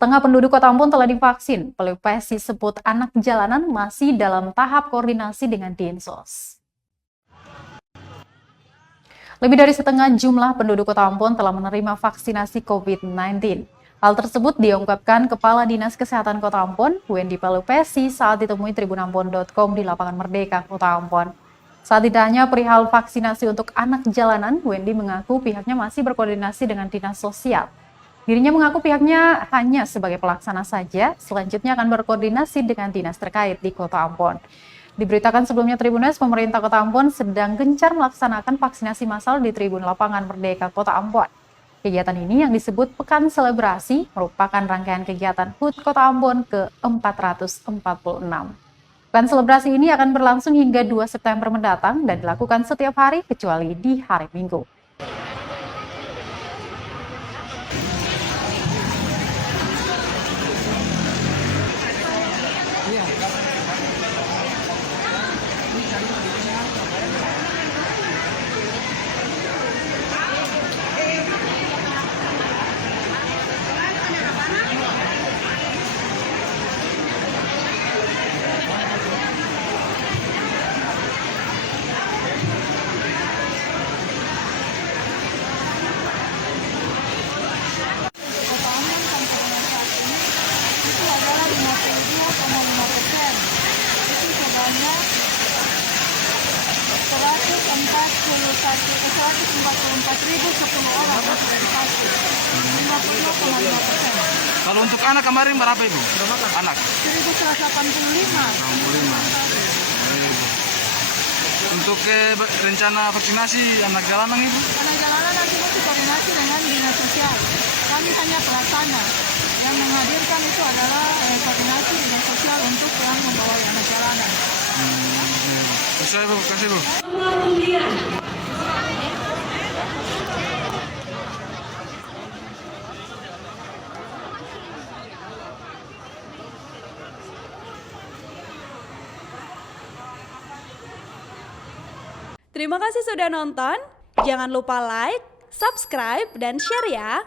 Setengah penduduk Kota Ambon telah divaksin. PSSI sebut anak jalanan masih dalam tahap koordinasi dengan Dinsos. Lebih dari setengah jumlah penduduk Kota Ambon telah menerima vaksinasi COVID-19. Hal tersebut diungkapkan Kepala Dinas Kesehatan Kota Ambon, Wendy Pelupesi, saat ditemui tribunambon.com di Lapangan Merdeka, Kota Ambon. Saat ditanya perihal vaksinasi untuk anak jalanan, Wendy mengaku pihaknya masih berkoordinasi dengan Dinas Sosial. Dirinya mengaku pihaknya hanya sebagai pelaksana saja, selanjutnya akan berkoordinasi dengan dinas terkait di Kota Ambon. Diberitakan sebelumnya Tribunes, pemerintah Kota Ambon sedang gencar melaksanakan vaksinasi massal di Tribun Lapangan Merdeka Kota Ambon. Kegiatan ini yang disebut Pekan Selebrasi merupakan rangkaian kegiatan HUT Kota Ambon ke-446. Pekan selebrasi ini akan berlangsung hingga 2 September mendatang dan dilakukan setiap hari kecuali di hari Minggu. Kalau untuk anak kemarin berapa Ibu? Anak? 1.185. Untuk rencana vaksinasi anak jalanan Ibu? Anak jalanan nanti masih koordinasi dengan Dinas Sosial. Kami hanya pelaksana. Yang menghadirkan itu adalah koordinasi Dinas Sosial untuk yang membawa anak jalanan. Bisa Ibu, kasih Ibu. Terima kasih sudah nonton. Jangan lupa like, subscribe, dan share ya.